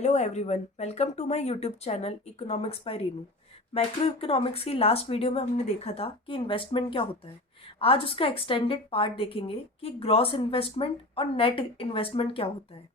Hello everyone, welcome to my YouTube channel economics by Renu. Macroeconomics की last video में हमने देखा था कि इन्वेस्टमेंट क्या होता है। आज उसका एक्सटेंडेड पार्ट देखेंगे कि ग्रॉस इन्वेस्टमेंट और नेट इन्वेस्टमेंट क्या होता है।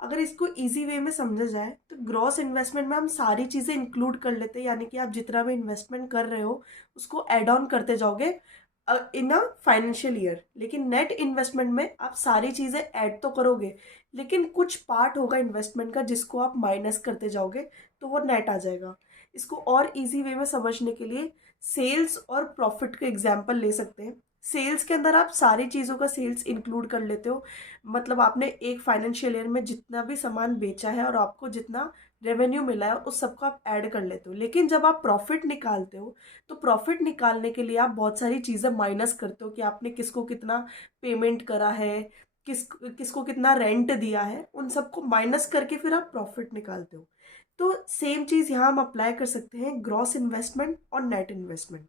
अगर इसको इजी वे में समझा जाए तो ग्रॉस इन्वेस्टमेंट में हम सारी चीज़ें इंक्लूड कर लेते हैं, यानी कि आप जितना भी इन्वेस्टमेंट कर रहे हो उसको एड ऑन करते जाओगे इन अ फाइनेंशियल ईयर। लेकिन नेट इन्वेस्टमेंट में आप सारी चीज़ें ऐड तो करोगे, लेकिन कुछ पार्ट होगा इन्वेस्टमेंट का जिसको आप माइनस करते जाओगे तो वो नेट आ जाएगा। इसको और इजी वे में समझने के लिए सेल्स और प्रॉफिट का एग्जांपल ले सकते हैं। सेल्स के अंदर आप सारी चीज़ों का सेल्स इंक्लूड कर लेते हो, मतलब आपने एक फाइनेंशियल ईयर में जितना भी सामान बेचा है और आपको जितना रेवेन्यू मिला है उस सबको आप ऐड कर लेते हो। लेकिन जब आप प्रॉफिट निकालते हो तो प्रॉफिट निकालने के लिए आप बहुत सारी चीज़ें माइनस करते हो कि आपने किसको कितना पेमेंट करा है, किसको कितना रेंट दिया है, उन सबको माइनस करके फिर आप प्रॉफिट निकालते हो। तो सेम चीज़ यहाँ हम अप्लाई कर सकते हैं ग्रॉस इन्वेस्टमेंट और नेट इन्वेस्टमेंट।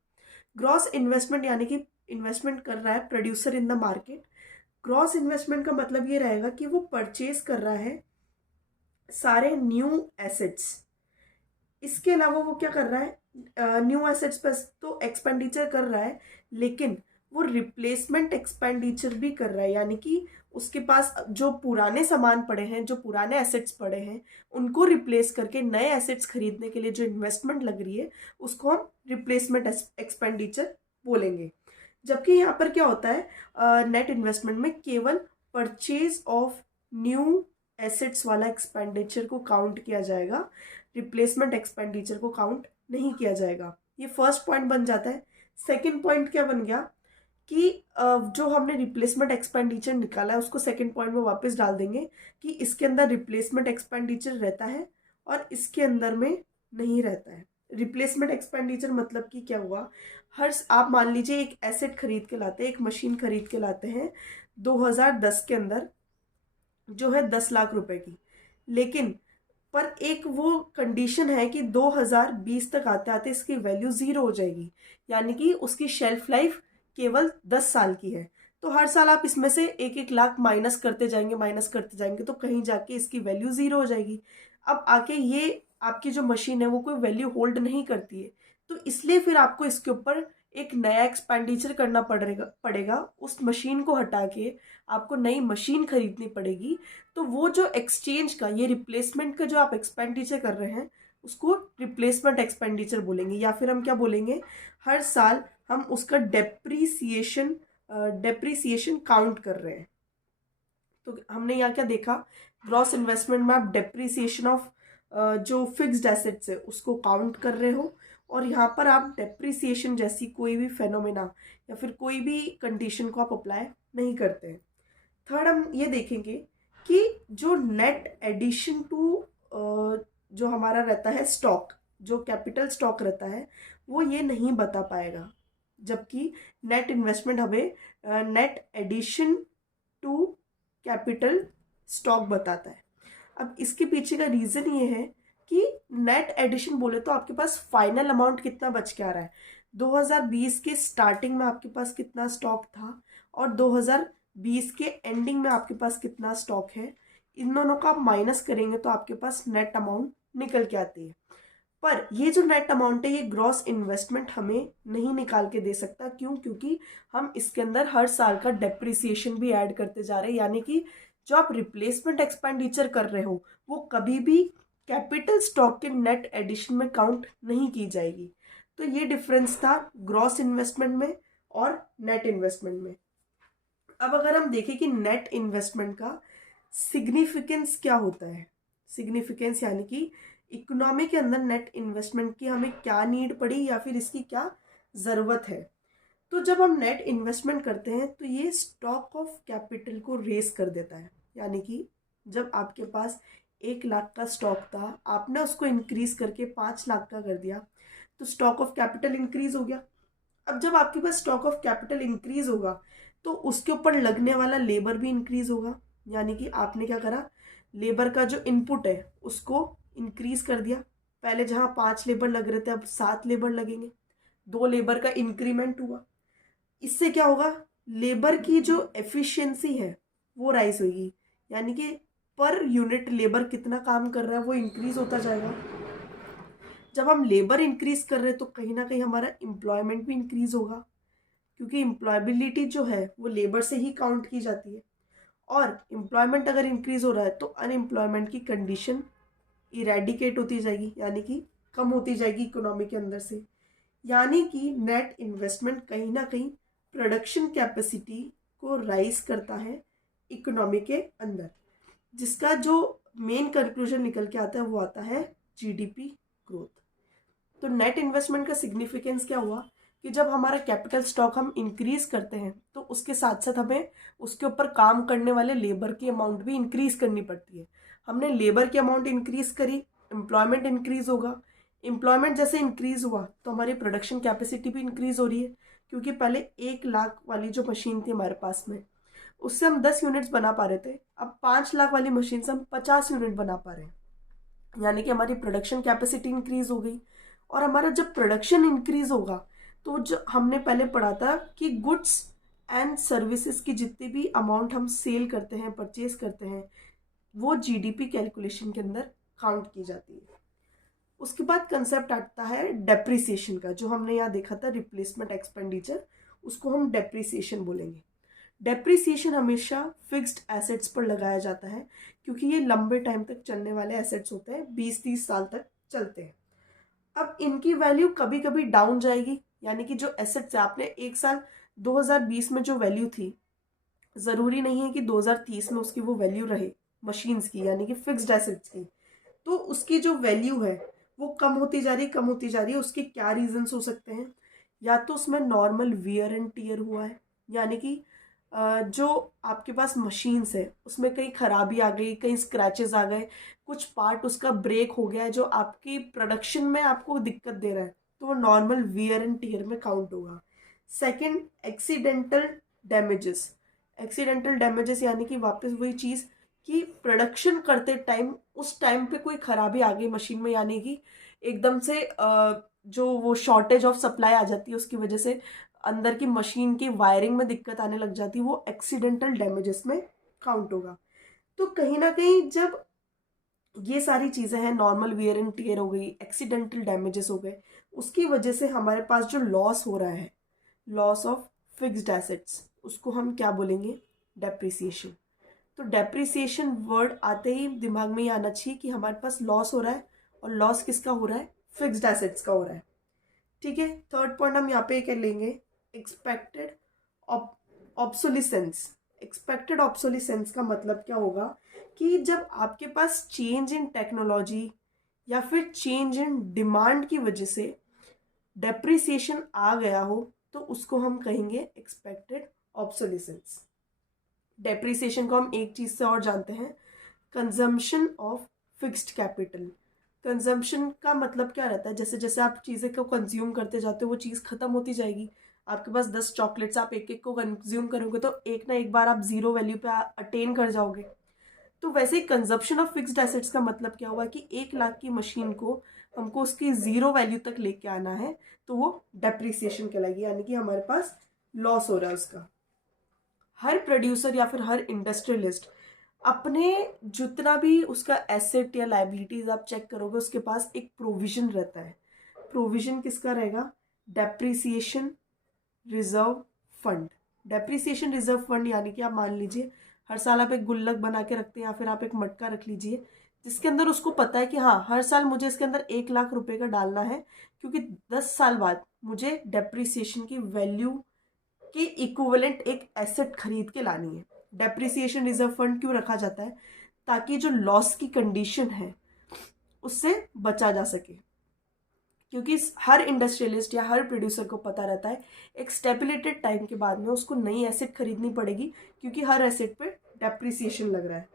ग्रॉस इन्वेस्टमेंट यानी कि इन्वेस्टमेंट कर रहा है producer in the market. Gross investment का मतलब ये रहेगा कि वो परचेज कर रहा है सारे न्यू एसेट्स। इसके अलावा वो क्या कर रहा है, न्यू एसेट्स पर तो एक्सपेंडिचर कर रहा है, लेकिन वो रिप्लेसमेंट एक्सपेंडिचर भी कर रहा है, यानी कि उसके पास जो पुराने सामान पड़े हैं, जो पुराने एसेट्स पड़े हैं, उनको रिप्लेस करके नए एसेट्स खरीदने के लिए जो इन्वेस्टमेंट लग रही है उसको हम रिप्लेसमेंट एक्सपेंडिचर बोलेंगे। जबकि यहाँ पर क्या होता है, नेट इन्वेस्टमेंट में केवल परचेज ऑफ न्यू एसेट्स वाला एक्सपेंडिचर को काउंट किया जाएगा, रिप्लेसमेंट एक्सपेंडिचर को काउंट नहीं किया जाएगा। ये फर्स्ट पॉइंट बन जाता है। सेकंड पॉइंट क्या बन गया कि जो हमने रिप्लेसमेंट एक्सपेंडिचर निकाला है उसको सेकंड पॉइंट में वापस डाल देंगे कि इसके अंदर रिप्लेसमेंट एक्सपेंडिचर रहता है और इसके अंदर में नहीं रहता है। रिप्लेसमेंट एक्सपेंडिचर मतलब कि क्या हुआ, आप मान लीजिए एक एसेट खरीद के लाते हैं, एक मशीन खरीद के लाते हैं 2010 के अंदर, जो है 10 लाख रुपए की। लेकिन पर एक वो कंडीशन है कि 2020 तक आते आते इसकी वैल्यू जीरो हो जाएगी, यानी कि उसकी शेल्फ लाइफ केवल 10 साल की है। तो हर साल आप इसमें से 1-1 लाख माइनस करते जाएंगे, माइनस करते जाएंगे, तो कहीं जाके इसकी वैल्यू जीरो हो जाएगी। अब आके ये आपकी जो मशीन है वो कोई वैल्यू होल्ड नहीं करती है, तो इसलिए फिर आपको इसके ऊपर एक नया एक्सपेंडिचर करना पड़ेगा। उस मशीन को हटा के आपको नई मशीन खरीदनी पड़ेगी। तो वो जो एक्सचेंज का, ये रिप्लेसमेंट का जो आप एक्सपेंडिचर कर रहे हैं उसको रिप्लेसमेंट एक्सपेंडिचर बोलेंगे, या फिर हम क्या बोलेंगे, हर साल हम उसका डेप्रीसिएशन काउंट कर रहे हैं। तो हमने यहाँ क्या देखा, ग्रॉस इन्वेस्टमेंट में आप डेप्रीसिएशन ऑफ जो फिक्स्ड एसेट्स है उसको काउंट कर रहे हो, और यहाँ पर आप डेप्रीसिएशन जैसी कोई भी फेनोमेना या फिर कोई भी कंडीशन को आप अप्लाई नहीं करते हैं। थर्ड हम ये देखेंगे कि जो नेट एडिशन टू जो हमारा रहता है स्टॉक, जो कैपिटल स्टॉक रहता है, वो ये नहीं बता पाएगा, जबकि नेट इन्वेस्टमेंट हमें net addition to capital stock बताता है। अब इसके पीछे का रीज़न ये है कि नेट एडिशन बोले तो आपके पास फाइनल अमाउंट कितना बच के आ रहा है, 2020 के स्टार्टिंग में आपके पास कितना स्टॉक था और 2020 के एंडिंग में आपके पास कितना स्टॉक है, इन दोनों का आप माइनस करेंगे तो आपके पास नेट अमाउंट निकल के आती है। पर ये जो नेट अमाउंट है ये ग्रॉस इन्वेस्टमेंट हमें नहीं निकाल के दे सकता। क्यों? क्योंकि हम इसके अंदर हर साल का डेप्रिसिएशन भी ऐड करते जा रहे हैं, यानी कि जो आप रिप्लेसमेंट एक्सपेंडिचर कर रहे हो वो कभी भी कैपिटल स्टॉक के नेट एडिशन में काउंट नहीं की जाएगी। तो ये डिफरेंस था ग्रॉस इन्वेस्टमेंट में और नेट इन्वेस्टमेंट में। अब अगर हम देखें कि नेट इन्वेस्टमेंट का सिग्निफिकेंस क्या होता है, सिग्निफिकेंस यानी कि इकोनॉमी के अंदर नेट इन्वेस्टमेंट की हमें क्या नीड पड़ी या फिर इसकी क्या ज़रूरत है। तो जब हम नेट इन्वेस्टमेंट करते हैं तो ये स्टॉक ऑफ कैपिटल को रेस कर देता है, यानी कि जब आपके पास 1 लाख का स्टॉक था, आपने उसको इंक्रीज करके 5 लाख का कर दिया, तो स्टॉक ऑफ कैपिटल इंक्रीज हो गया। अब जब आपके पास स्टॉक ऑफ कैपिटल इंक्रीज होगा तो उसके ऊपर लगने वाला लेबर भी इंक्रीज होगा, यानी कि आपने क्या करा, लेबर का जो इनपुट है उसको इंक्रीज कर दिया। पहले जहाँ 5 लेबर लग रहे थे अब 7 लेबर लगेंगे, 2 लेबर का इंक्रीमेंट हुआ। इससे क्या होगा, लेबर की जो एफिशिएंसी है वो राइज होगी, यानी कि पर यूनिट लेबर कितना काम कर रहा है वो इंक्रीज होता जाएगा। जब हम लेबर इंक्रीज कर रहे हैं तो कहीं ना कहीं हमारा एम्प्लॉयमेंट भी इंक्रीज होगा, क्योंकि एम्प्लॉयबिलिटी जो है वो लेबर से ही काउंट की जाती है। और एम्प्लॉयमेंट अगर इंक्रीज हो रहा है तो अनएम्प्लॉयमेंट की कंडीशन इरेडिकेट होती जाएगी, यानी कि कम होती जाएगी इकोनॉमी के अंदर से। यानी कि नेट इन्वेस्टमेंट कहीं ना कहीं प्रोडक्शन कैपेसिटी को राइज करता है इकोनॉमी के अंदर, जिसका जो मेन कंक्लूजन निकल के आता है वो आता है जीडीपी ग्रोथ। तो नेट इन्वेस्टमेंट का सिग्निफिकेंस क्या हुआ कि जब हमारा कैपिटल स्टॉक हम इंक्रीज करते हैं तो उसके साथ साथ हमें उसके ऊपर काम करने वाले लेबर की अमाउंट भी इंक्रीज करनी पड़ती है। हमने लेबर की अमाउंट इंक्रीज करी, एम्प्लॉयमेंट इंक्रीज होगा। एम्प्लॉयमेंट जैसे इंक्रीज हुआ तो हमारी प्रोडक्शन कैपेसिटी भी इंक्रीज हो रही है, क्योंकि पहले 1 लाख वाली जो मशीन थी हमारे पास में, उससे हम 10 यूनिट्स बना पा रहे थे। अब 5 लाख वाली मशीन से हम 50 यूनिट बना पा रहे हैं, यानी कि हमारी प्रोडक्शन कैपेसिटी इंक्रीज हो गई। और हमारा जब प्रोडक्शन इंक्रीज होगा तो जो हमने पहले पढ़ा था कि गुड्स एंड सर्विसेज की जितनी भी अमाउंट हम सेल करते हैं, परचेज करते हैं, वो जीडीपी कैलकुलेशन के अंदर काउंट की जाती है। उसके बाद कंसेप्ट आता है डेप्रिसिएशन का, जो हमने यहाँ देखा था रिप्लेसमेंट एक्सपेंडिचर, उसको हम डेप्रिसिएशन बोलेंगे। डेप्रिसिएशन हमेशा फिक्स्ड एसेट्स पर लगाया जाता है, क्योंकि ये लंबे टाइम तक चलने वाले एसेट्स होते हैं, 20-30 साल तक चलते हैं। अब इनकी वैल्यू कभी कभी डाउन जाएगी, यानी कि जो एसेट्स है आपने एक साल 2020 में जो वैल्यू थी, ज़रूरी नहीं है कि 2030 में उसकी वो वैल्यू रहे मशीन्स की, यानी कि फिक्स्ड एसेट्स की। तो उसकी जो वैल्यू है वो कम होती जा रही कम होती जा रही है। उसके क्या रीजंस हो सकते हैं? या तो उसमें नॉर्मल वियर एंड टीयर हुआ है, यानी कि जो आपके पास मशीन्स है उसमें कहीं खराबी आ गई, कहीं स्क्रैचेस आ गए, कुछ पार्ट उसका ब्रेक हो गया है जो आपकी प्रोडक्शन में आपको दिक्कत दे रहा है, तो वो नॉर्मल वियर एंड टीयर में काउंट होगा। Second, accidental damages. Accidental damages यानी कि वापस वही चीज़ कि प्रोडक्शन करते टाइम उस टाइम पे कोई खराबी आ गई मशीन में, यानी कि एकदम से जो वो शॉर्टेज ऑफ सप्लाई आ जाती है उसकी वजह से अंदर की मशीन की वायरिंग में दिक्कत आने लग जाती है, वो एक्सीडेंटल डैमेजेस में काउंट होगा। तो कहीं ना कहीं जब ये सारी चीज़ें हैं, नॉर्मल वियर एंड टीयर हो गई, एक्सीडेंटल डैमेजेस हो गए, उसकी वजह से हमारे पास जो लॉस हो रहा है, लॉस ऑफ फिक्स्ड एसेट्स, उसको हम क्या बोलेंगे? डेप्रिसिएशन। तो डेप्रिसिएशन वर्ड आते ही दिमाग में ये आना चाहिए कि हमारे पास लॉस हो रहा है, और लॉस किसका हो रहा है? फिक्स्ड एसेट्स का हो रहा है। ठीक है, थर्ड पॉइंट हम यहाँ पे क्या लेंगे? Expected obsolescence. एक्सपेक्टेड ऑब्सोलिसेंस का मतलब क्या होगा कि जब आपके पास चेंज इन टेक्नोलॉजी या फिर चेंज इन डिमांड की वजह से डेप्रिसिएशन आ गया हो, तो उसको हम कहेंगे एक्सपेक्टेड ऑब्सोलिसेंस। डेप्रिसिएशन को हम एक चीज़ से और जानते हैं, consumption of fixed capital. Consumption का मतलब क्या रहता है? जैसे जैसे आप चीज़ें को कंज्यूम करते जाते हो वो चीज़ खत्म होती जाएगी। आपके पास 10 चॉकलेट्स, आप एक एक को कंज्यूम करोगे तो एक ना एक बार आप जीरो वैल्यू पे अटेन कर जाओगे। तो वैसे ही कंजप्शन ऑफ फिक्स्ड एसेट्स का मतलब क्या हुआ कि 1 लाख की मशीन को हमको उसकी जीरो वैल्यू तक लेके आना है, तो वो डेप्रिसिएशन कहलाएगी, यानी कि हमारे पास लॉस हो रहा है उसका। हर प्रोड्यूसर या फिर हर इंडस्ट्रियलिस्ट अपने जितना भी उसका एसेट या लाइबिलिटीज आप चेक करोगे, उसके पास एक प्रोविजन रहता है। प्रोविजन किसका रहेगा? Depreciation reserve fund. Depreciation reserve fund यानी कि आप मान लीजिए हर साल आप एक गुल्लक बना के रखते हैं, या फिर आप एक मटका रख लीजिए जिसके अंदर उसको पता है कि हाँ, हर साल मुझे इसके अंदर 1 लाख रुपए का डालना है, क्योंकि 10 साल बाद मुझे डेप्रिसिएशन की वैल्यू के इक्विवेलेंट एक एसेट खरीद के लानी है। डेप्रिसिएशन रिजर्व फंड क्यों रखा जाता है? ताकि जो लॉस की कंडीशन है उससे बचा जा सके, क्योंकि हर इंडस्ट्रियलिस्ट या हर प्रोड्यूसर को पता रहता है एक स्टेबुलेटेड टाइम के बाद में उसको नई एसेट खरीदनी पड़ेगी, क्योंकि हर एसेट पे डेप्रिसिएशन लग रहा है।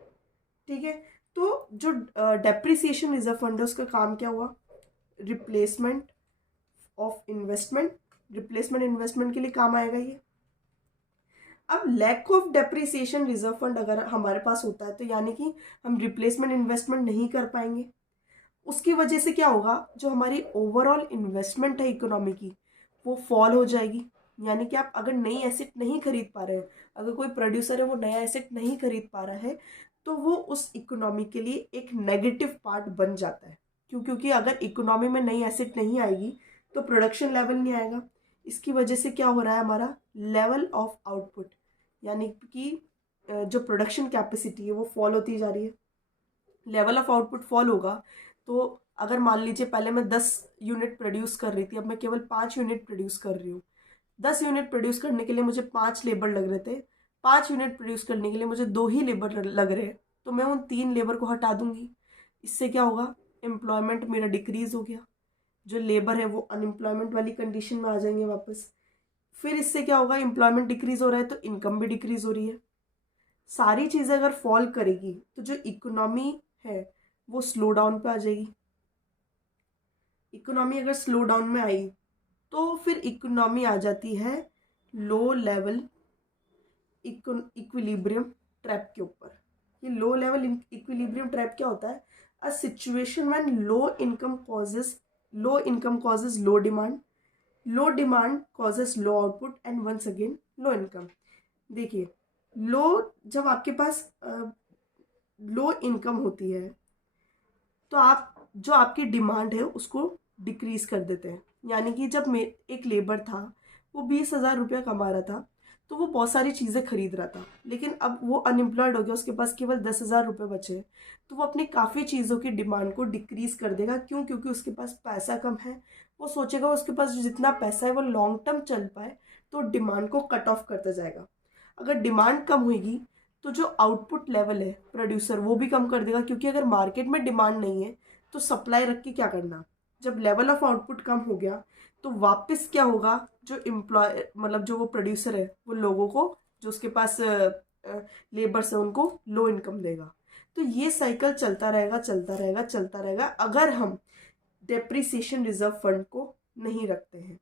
ठीक है, तो जो डेप्रिसिएशन रिजर्व फंड है उसका काम क्या हुआ? Replacement of investment. Replacement investment के लिए काम आएगा ये। अब lack of depreciation reserve fund अगर हमारे पास होता है तो यानी कि हम रिप्लेसमेंट इन्वेस्टमेंट नहीं कर पाएंगे। उसकी वजह से क्या होगा? जो हमारी ओवरऑल इन्वेस्टमेंट है इकोनॉमी की, वो फॉल हो जाएगी। यानी कि आप अगर नई एसेट नहीं खरीद पा रहे हैं, अगर कोई प्रोड्यूसर है वो नया एसेट नहीं खरीद पा रहा है, तो वो उस इकोनॉमी के लिए एक नेगेटिव पार्ट बन जाता है। क्यों? क्योंकि अगर इकोनॉमी में नई एसेट नहीं आएगी तो प्रोडक्शन लेवल नहीं आएगा। इसकी वजह से क्या हो रहा है, हमारा लेवल ऑफ आउटपुट यानी कि जो प्रोडक्शन कैपेसिटी है वो फॉल होती जा रही है। लेवल ऑफ आउटपुट फॉल होगा तो अगर मान लीजिए पहले मैं 10 यूनिट प्रोड्यूस कर रही थी, अब मैं केवल 5 यूनिट प्रोड्यूस कर रही हूँ। 10 यूनिट प्रोड्यूस करने के लिए मुझे 5 लेबर लग रहे थे, 5 यूनिट प्रोड्यूस करने के लिए मुझे 2 ही लेबर लग रहे हैं, तो मैं उन 3 लेबर को हटा दूंगी। इससे क्या होगा, एम्प्लॉयमेंट मेरा डिक्रीज हो गया, जो लेबर है वो अनएम्प्लॉयमेंट वाली कंडीशन में आ जाएंगे वापस। फिर इससे क्या होगा, एम्प्लॉयमेंट डिक्रीज हो रहा है तो इनकम भी डिक्रीज हो रही है। सारी चीज़ें अगर फॉल करेगी तो जो इकोनॉमी है वो स्लो डाउन पे आ जाएगी। इकोनॉमी अगर स्लो डाउन में आई तो फिर इकोनॉमी आ जाती है लो लेवल इक्विलिब्रियम ट्रैप के ऊपर। ये लो लेवल इक्विलिब्रियम ट्रैप क्या होता है, a situation when low income causes low demand, low demand causes low output and once again low income. देखिए जब आपके पास लो इनकम होती है तो आप जो आपकी डिमांड है उसको डिक्रीज कर देते हैं। यानी कि जब एक लेबर था वो 20,000 रुपया कमा रहा था तो वो बहुत सारी चीज़ें खरीद रहा था, लेकिन अब वो अनएम्प्लॉयड हो गया, उसके पास केवल 10,000 रुपये बचे, तो वो अपनी काफ़ी चीज़ों की डिमांड को डिक्रीज कर देगा। क्यों? क्योंकि उसके पास पैसा कम है। वो सोचेगा उसके पास जितना पैसा है वो लॉन्ग टर्म चल पाए, तो डिमांड को कट ऑफ करता जाएगा। अगर डिमांड कम होगी तो जो आउटपुट लेवल है प्रोड्यूसर वो भी कम कर देगा, क्योंकि अगर मार्केट में डिमांड नहीं है तो सप्लाई रख के क्या करना। जब लेवल ऑफ आउटपुट कम हो गया तो वापस क्या होगा, जो जो वो प्रोड्यूसर है वो लोगों को, जो उसके पास लेबर्स है उनको लो इनकम देगा। तो ये साइकिल चलता रहेगा चलता रहेगा चलता रहेगा अगर हम डेप्रिसिएशन रिजर्व फंड को नहीं रखते हैं।